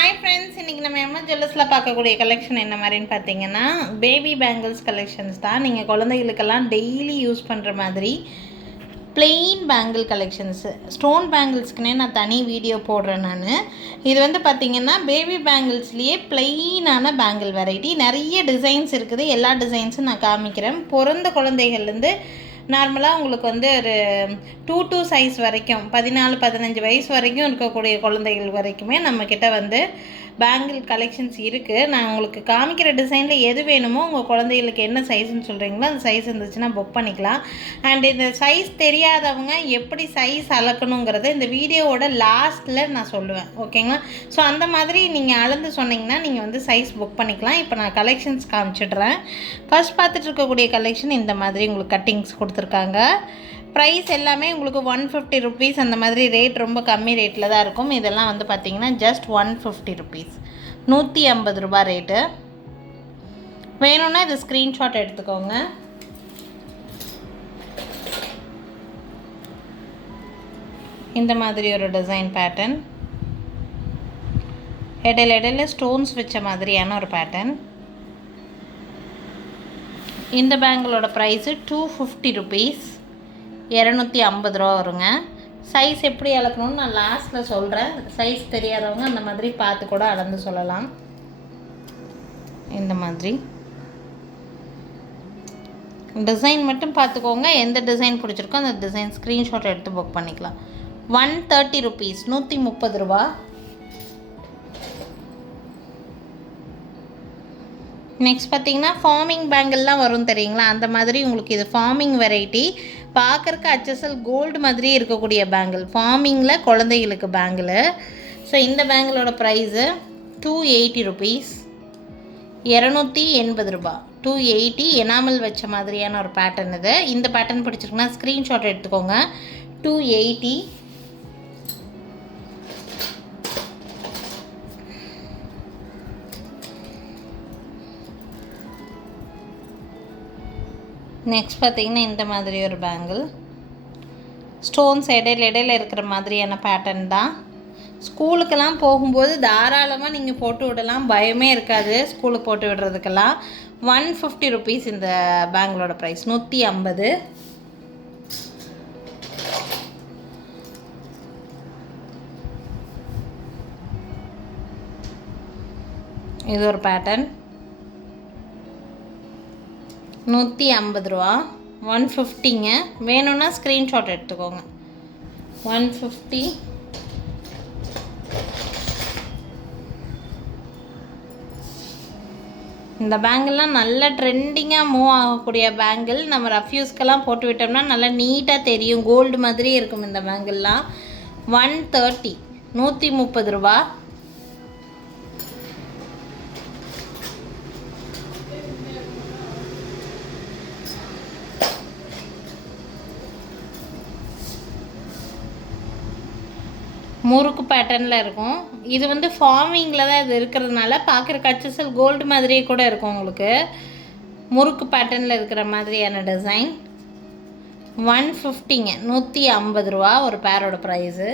Hi friends, இன்றைக்கி நம்ம MS ஜுவல்லர்ஸில் பார்க்கக்கூடிய கலெக்ஷன் என்ன மாதிரின்னு பார்த்தீங்கன்னா பேபி பேங்கிள்ஸ் கலெக்ஷன்ஸ் தான். நீங்கள் குழந்தைகளுக்கெல்லாம் டெய்லி யூஸ் பண்ணுற மாதிரி பிளெயின் பேங்கிள் கலெக்ஷன்ஸு. ஸ்டோன் பேங்கிள்ஸ்க்குனே நான் தனி வீடியோ போடுறேன். இது வந்து பார்த்திங்கன்னா பேபி பேங்கிள்ஸ்லேயே பிளெயினான பேங்கிள் வெரைட்டி நிறைய டிசைன்ஸ் இருக்குது. எல்லா டிசைன்ஸும் நான் காமிக்கிறேன். பிறந்த குழந்தைகள்லேருந்து நார்மலாக உங்களுக்கு வந்து ஒரு 2 சைஸ் வரைக்கும் 14-15 வயசு வரைக்கும் இருக்கக்கூடிய குழந்தைகள் வரைக்குமே நம்மக்கிட்ட வந்து பேங்கிள் கலெக்ஷன்ஸ் இருக்குது. நான் உங்களுக்கு காமிக்கிற டிசைனில் எது வேணுமோ உங்கள் குழந்தைகளுக்கு என்ன சைஸ்ன்னு சொல்கிறீங்களோ அந்த சைஸ் இருந்துச்சுன்னா புக் பண்ணிக்கலாம். அண்ட் இந்த சைஸ் தெரியாதவங்க எப்படி சைஸ் அளக்கணுங்கிறத இந்த வீடியோவோட லாஸ்ட்டில் நான் சொல்லுவேன், ஓகேங்களா? ஸோ அந்த மாதிரி நீங்கள் அளந்து சொன்னீங்கன்னா நீங்கள் வந்து சைஸ் புக் பண்ணிக்கலாம். இப்போ நான் கலெக்ஷன்ஸ் காமிச்சிடுறேன். ஃபர்ஸ்ட் பார்த்துட்டு இருக்கக்கூடிய கலெக்ஷன் இந்த மாதிரி உங்களுக்கு கட்டிங்ஸ் கொடுத்துருக்காங்க. ப்ரைஸ் எல்லாமே உங்களுக்கு 150 ருபீஸ் அந்த மாதிரி ரேட், ரொம்ப கம்மி ரேட்டில் தான் இருக்கும். இதெல்லாம் வந்து பார்த்திங்கன்னா ஜஸ்ட் 150 ருபீஸ், 150 ரூபா ரேட்டு. வேணும்னா இது ஸ்க்ரீன்ஷாட் எடுத்துக்கோங்க. இந்த மாதிரி ஒரு டிசைன் பேட்டர்ன், இடையில ஸ்டோன்ஸ் வச்ச மாதிரியான ஒரு பேட்டர்ன். இந்த பேங்கிளோட ப்ரைஸு 250 ருபீஸ், 250 ரூபா வருங்க. சைஸ் எப்படி அளக்கணும்னு நான் லாஸ்ட்டில் சொல்கிறேன். சைஸ் தெரியாதவங்க அந்த மாதிரி பார்த்து கூட அளந்து சொல்லலாம். இந்த மாதிரி டிசைன் மட்டும் பார்த்துக்கோங்க. எந்த டிசைன் பிடிச்சிருக்கோ அந்த டிசைன் ஸ்க்ரீன்ஷாட் எடுத்து புக் பண்ணிக்கலாம். 130 ருபீஸ், 130 ரூபா. நெக்ஸ்ட் பார்த்திங்கன்னா ஃபார்மிங் பேங்கிள்லாம் வரும் தெரியுங்களா, அந்த மாதிரி உங்களுக்கு இது ஃபார்மிங் வெரைட்டி. பார்க்குறக்கு HSL கோல்டு மாதிரி இருக்கக்கூடிய பேங்கிள், ஃபார்மிங்கில் குழந்தைகளுக்கு பேங்கிள். ஸோ இந்த பேங்கிளோட ப்ரைஸு 280 ருபீஸ், 280 ரூபா. 280 எனாமல் வச்ச மாதிரியான ஒரு பேட்டர்ன் இது. இந்த பேட்டர்ன் பிடிச்சிருக்குன்னா ஸ்க்ரீன்ஷாட் எடுத்துக்கோங்க. 280. நெக்ஸ்ட் பார்த்திங்கன்னா இந்த மாதிரி ஒரு பேங்கிள், ஸ்டோன்ஸ் இடையில இருக்கிற மாதிரியான பேட்டர்ன் தான். ஸ்கூலுக்கெல்லாம் போகும்போது தாராளமாக நீங்கள் போட்டு விடலாம், பயமே இருக்காது ஸ்கூலுக்கு போட்டு விடுறதுக்கெல்லாம். 150 ருபீஸ் இந்த பேங்கிளோட ப்ரைஸ், 150. இது ஒரு பேட்டர்ன், 150 ரூபா. 150ங்க. வேணும்னா ஸ்க்ரீன்ஷாட் எடுத்துக்கோங்க. 150. இந்த பேங்கிள்லாம் நல்ல ட்ரெண்டிங்காக மூவ் ஆகக்கூடிய பேங்கிள். நம்ம ரஃப்யூஸ்க்கெல்லாம் போட்டு விட்டோம்னா நல்லா நீட்டாக தெரியும், கோல்டு மாதிரி இருக்கும் இந்த பேங்கிள்லாம். 130, 130 ரூபா. முறுக்கு பேட்டர்னில் இருக்கும். இது வந்து ஃபார்மிங்கில் தான் இது இருக்கிறதுனால பார்க்குற HSL கோல்டு மாதிரியே கூட இருக்கும் உங்களுக்கு. முறுக்கு பேட்டர்னில் இருக்கிற மாதிரியான டிசைன். 150ங்க, 150 ரூபா ஒரு பேரோட ப்ரைஸு.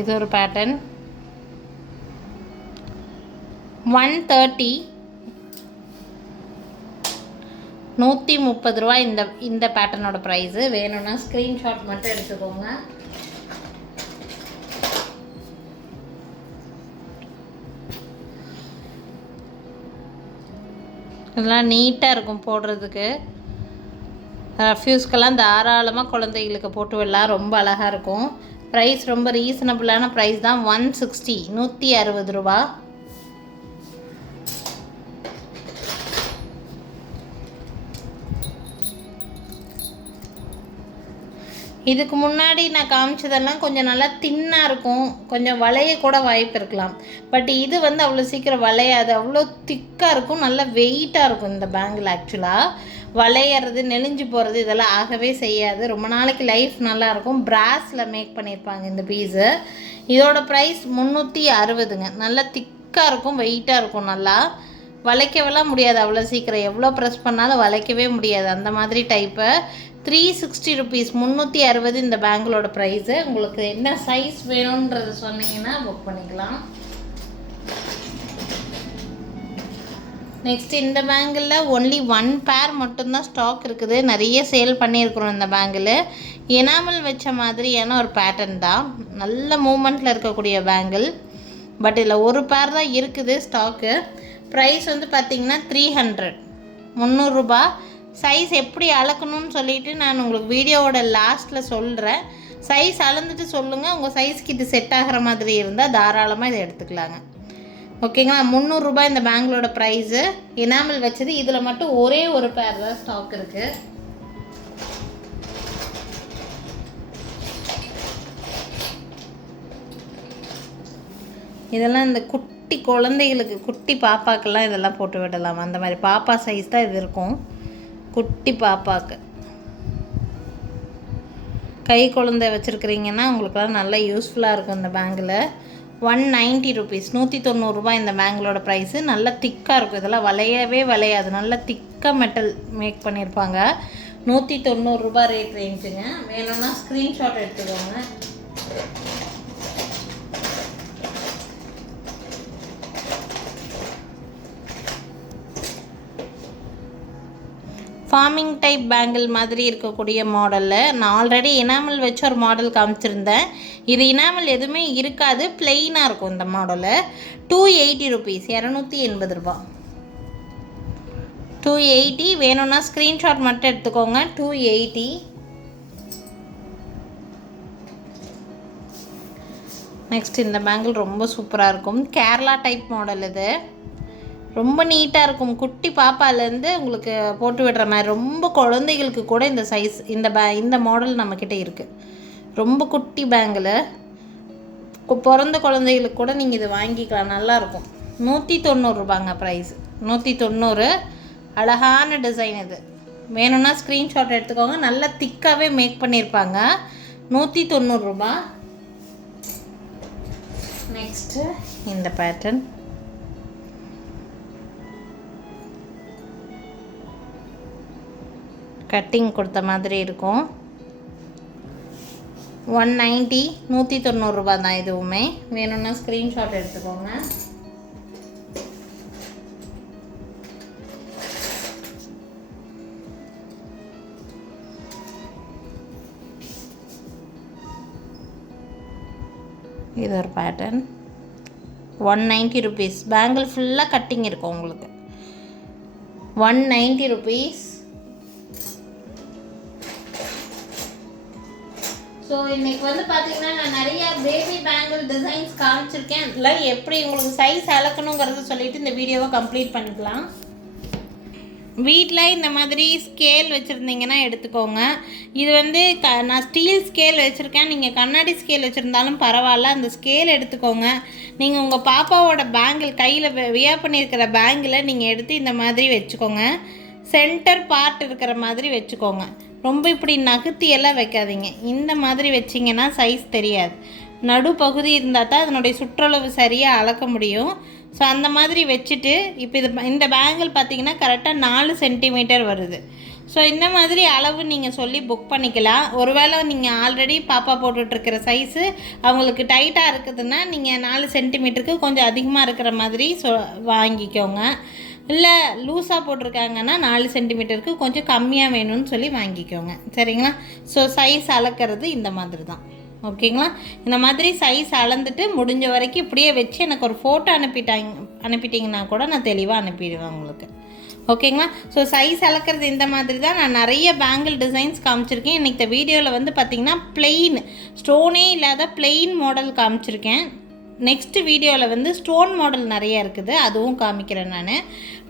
இது ஒரு பேட்டர்ன், 130, 130 ரூபா இந்த பேட்டர்னோட ப்ரைஸு. வேணும்னா ஸ்க்ரீன்ஷாட் மட்டும் எடுத்துக்கோங்க. இதெல்லாம் நீட்டாக இருக்கும் போடுறதுக்கு. ரஃப்யூஸ்க்கெல்லாம் தாராளமாக குழந்தைகளுக்கு போட்டு விடலாம், ரொம்ப அழகாக இருக்கும். ப்ரைஸ் ரொம்ப ரீசனபிளான ப்ரைஸ் தான். 160, 160 ரூபா. இதுக்கு முன்னாடி நான் காமிச்சதெல்லாம் கொஞ்சம் நல்லா தின்னாக இருக்கும், கொஞ்சம் வளைய கூட வாய்ப்பு இருக்கலாம். பட் இது வந்து அவ்வளோ சீக்கிரம் வளையாது, அவ்வளோ திக்காக இருக்கும், நல்லா வெயிட்டாக இருக்கும் இந்த பேங்கிள். ஆக்சுவலாக வளையிறது, நெளிஞ்சு போகிறது இதெல்லாம் ஆகவே செய்யாது. ரொம்ப நாளைக்கு லைஃப் நல்லாயிருக்கும். பிராஸில் மேக் பண்ணியிருப்பாங்க இந்த பீஸு. இதோட ப்ரைஸ் 360ங்க. நல்லா திக்காக இருக்கும், வெயிட்டாக இருக்கும் நல்லா. வளைக்கவெல்லாம் முடியாது அவ்வளோ சீக்கிரம், எவ்வளோ ப்ரெஸ் பண்ணாலும் வளைக்கவே முடியாது அந்த மாதிரி டைப்பை. 360 ருபீஸ், 360 இந்த பேங்கிளோட ப்ரைஸு. உங்களுக்கு என்ன சைஸ் வேணுன்றது சொன்னீங்கன்னா புக் பண்ணிக்கலாம். நெக்ஸ்ட் இந்த பேங்கிளில் ஒன்லி 1 பேர் மட்டும்தான் ஸ்டாக் இருக்குது. நிறைய சேல் பண்ணியிருக்கிறோம் இந்த பேங்கிள். எனாமல் வச்ச மாதிரியான ஒரு பேட்டர்ன் தான், நல்ல மூமெண்ட்டில் இருக்கக்கூடிய பேங்கிள். பட் இதில் ஒரு பேர் தான் இருக்குது ஸ்டாக்கு. ப்ரைஸ் வந்து பார்த்திங்கன்னா 300, 300 ரூபா. சைஸ் எப்படி அளக்கணும்னு சொல்லிவிட்டு நான் உங்களுக்கு வீடியோவோட லாஸ்ட்டில் சொல்கிறேன். சைஸ் அளந்துட்டு சொல்லுங்கள், உங்கள் சைஸ்க்கு இது செட் ஆகிற மாதிரி இருந்தால் தாராளமாக இதை எடுத்துக்கலாங்க. ஓகேங்களா? 300 ரூபாய் இந்த பேங்கிளோட ப்ரைஸு. எனாமல் வச்சது. இதில் மட்டும் ஒரே ஒரு பேர் தான் ஸ்டாக் இருக்குது. இதெல்லாம் இந்த குட்டி குழந்தைகளுக்கு, குட்டி பாப்பாக்கெல்லாம் இதெல்லாம் போட்டு விடலாம். அந்த மாதிரி பாப்பா சைஸ் தான் இது இருக்கும், குட்டி பாப்பாவுக்கு. கை குழந்தை வச்சுருக்கிறீங்கன்னா உங்களுக்கெல்லாம் நல்லா யூஸ்ஃபுல்லாக இருக்கும் இந்த பேங்கில். 190 ருபீஸ், 190 ரூபாய் இந்த பேங்கிளோட ப்ரைஸு. நல்லா திக்காக இருக்கும், இதெல்லாம் வளையவே வளையாது, நல்லா திக்காக மெட்டல் மேக் பண்ணியிருப்பாங்க. 190 ரூபாய் ரேட் ரேஞ்சுங்க. வேணும்னா ஸ்க்ரீன்ஷாட் எடுத்துக்கோங்க. ஃபார்மிங் டைப் பேங்கிள் மாதிரி இருக்கக்கூடிய மாடலில் நான் ஆல்ரெடி இனாமல் வச்சு ஒரு மாடல் காமிச்சிருந்தேன். இது இனாமல் எதுவுமே இருக்காது, பிளெயினாக இருக்கும் இந்த மாடலு. 280 ருபீஸ், 280 ரூபா. 280. வேணும்னா ஸ்க்ரீன்ஷாட் மட்டும் எடுத்துக்கோங்க. 280. நெக்ஸ்ட் இந்த பேங்கிள் ரொம்ப சூப்பராக இருக்கும், கேரளா டைப் மாடல். இது ரொம்ப நீட்டாக இருக்கும். குட்டி பாப்பாலேருந்து உங்களுக்கு போட்டு விடுற மாதிரி, ரொம்ப குழந்தைகளுக்கு கூட இந்த சைஸ், இந்த மாடல் நம்மக்கிட்ட இருக்குது. ரொம்ப குட்டி பேங்கில் பிறந்த குழந்தைகளுக்கு கூட நீங்கள் இது வாங்கிக்கலாம், நல்லாயிருக்கும். 190 ரூபாங்க ப்ரைஸ், 190. அழகான டிசைன் இது. வேணும்னா ஸ்க்ரீன்ஷாட் எடுத்துக்கோங்க. நல்லா திக்காகவே மேக் பண்ணியிருப்பாங்க. 190 ரூபா. நெக்ஸ்ட்டு இந்த பேட்டர்ன் கட்டிங் கொடுத்த மாதிரி இருக்கும். 190, 190 ரூபா தான் இதுவுமே. வேணும்னா ஸ்க்ரீன்ஷாட் எடுத்துக்கோங்க. இது ஒரு பேட்டர்ன். 190 ருபீஸ். பேங்கிள் ஃபுல்லாக கட்டிங் இருக்கும் உங்களுக்கு. 190 ருபீஸ். ஸோ இன்றைக்கி வந்து பார்த்திங்கன்னா நான் நிறையா பேபி பேங்கிள் டிசைன்ஸ் காமிச்சிருக்கேன். அதில் எப்படி உங்களுக்கு சைஸ் அளக்கணுங்கிறத சொல்லிவிட்டு இந்த வீடியோவை கம்ப்ளீட் பண்ணிக்கலாம். வீட்டில் இந்த மாதிரி ஸ்கேல் வச்சுருந்தீங்கன்னா எடுத்துக்கோங்க. இது வந்து நான் ஸ்டீல் ஸ்கேல் வச்சுருக்கேன், நீங்கள் கண்ணாடி ஸ்கேல் வச்சுருந்தாலும் பரவாயில்ல. அந்த ஸ்கேல் எடுத்துக்கோங்க. நீங்கள் உங்கள் பாப்பாவோட பேங்கிள் கையில் வியர் பண்ணியிருக்கிற பேங்கில் நீங்கள் எடுத்து இந்த மாதிரி வச்சுக்கோங்க. சென்டர் பார்ட் இருக்கிற மாதிரி வச்சுக்கோங்க. ரொம்ப இப்படி நகர்த்தியெல்லாம் வைக்காதீங்க. இந்த மாதிரி வச்சிங்கன்னா சைஸ் தெரியாது. நடுப்பகுதி இருந்தால் தான் அதனுடைய சுற்றளவு சரியாக அளக்க முடியும். ஸோ அந்த மாதிரி வச்சுட்டு இப்போ இந்த பேங்கிள் பார்த்திங்கன்னா கரெக்டாக 4 சென்டிமீட்டர் வருது. ஸோ இந்த மாதிரி அளவு நீங்கள் சொல்லி புக் பண்ணிக்கலாம். ஒருவேளை நீங்கள் ஆல்ரெடி பாப்பா போட்டுட்ருக்கிற சைஸு அவங்களுக்கு டைட்டாக இருக்குதுன்னா நீங்கள் 4 சென்டிமீட்டருக்கு கொஞ்சம் அதிகமாக இருக்கிற மாதிரி வாங்கிக்கோங்க. இல்லை லூஸாக போட்டிருக்காங்கன்னா 4 சென்டிமீட்டருக்கு கொஞ்சம் கம்மியாக வேணும்னு சொல்லி வாங்கிக்கோங்க. சரிங்களா? ஸோ சைஸ் அளக்கிறது இந்த மாதிரி தான். ஓகேங்களா? இந்த மாதிரி சைஸ் அளந்துட்டு முடிஞ்ச வரைக்கும் இப்படியே வச்சு எனக்கு ஒரு ஃபோட்டோ அனுப்பிட்டிங்கன்னா கூட நான் தெளிவாக அனுப்பிடுவேன் உங்களுக்கு. ஓகேங்களா? ஸோ சைஸ் அளக்கிறது இந்த மாதிரி தான். நான் நிறைய பேங்கிள் டிசைன்ஸ் காமிச்சிருக்கேன். இன்றைக்கி இந்த வீடியோவில் வந்து பார்த்திங்கன்னா பிளெயின், ஸ்டோனே இல்லாத பிளெயின் மாடல் காமிச்சிருக்கேன். நெக்ஸ்ட் வீடியோவில் வந்து ஸ்டோன் மாடல் நிறைய இருக்குது, அதுவும் காமிக்கிறேன் நான்.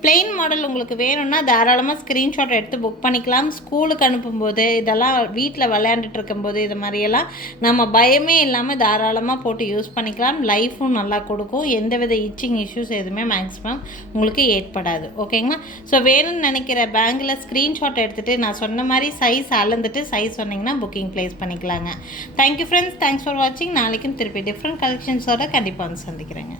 பிளெயின் மாடல் உங்களுக்கு வேணும்னா தாராளமாக ஸ்க்ரீன்ஷாட் எடுத்து புக் பண்ணிக்கலாம். ஸ்கூலுக்கு அனுப்பும்போது இதெல்லாம் வீட்டில் விளையாண்டுட்டு இருக்கும்போது இது மாதிரியெல்லாம் நம்ம பயமே இல்லாமல் தாராளமாக போட்டு யூஸ் பண்ணிக்கலாம். லைஃப்பும் நல்லா கொடுக்கும். எந்தவித இச்சிங் இஷ்யூஸ் எதுவுமே மேக்ஸிமம் உங்களுக்கு ஏற்படாது. ஓகேங்களா? ஸோ வேணும்னு நினைக்கிற பேங்கில் ஸ்க்ரீன்ஷாட் எடுத்துகிட்டு நான் சொன்ன மாதிரி சைஸ் அளந்துட்டு சைஸ் சொன்னிங்கன்னா புக்கிங் ப்ளேஸ் பண்ணிக்கலாங்க. தேங்க்யூ ஃப்ரெண்ட்ஸ், தேங்க்ஸ் ஃபார் வாட்சிங். நாளைக்கும் திருப்பி டிஃப்ரெண்ட் கலெக்ஷன்ஸோட கண்டிப்பாக வந்து சந்திக்கிறேங்க.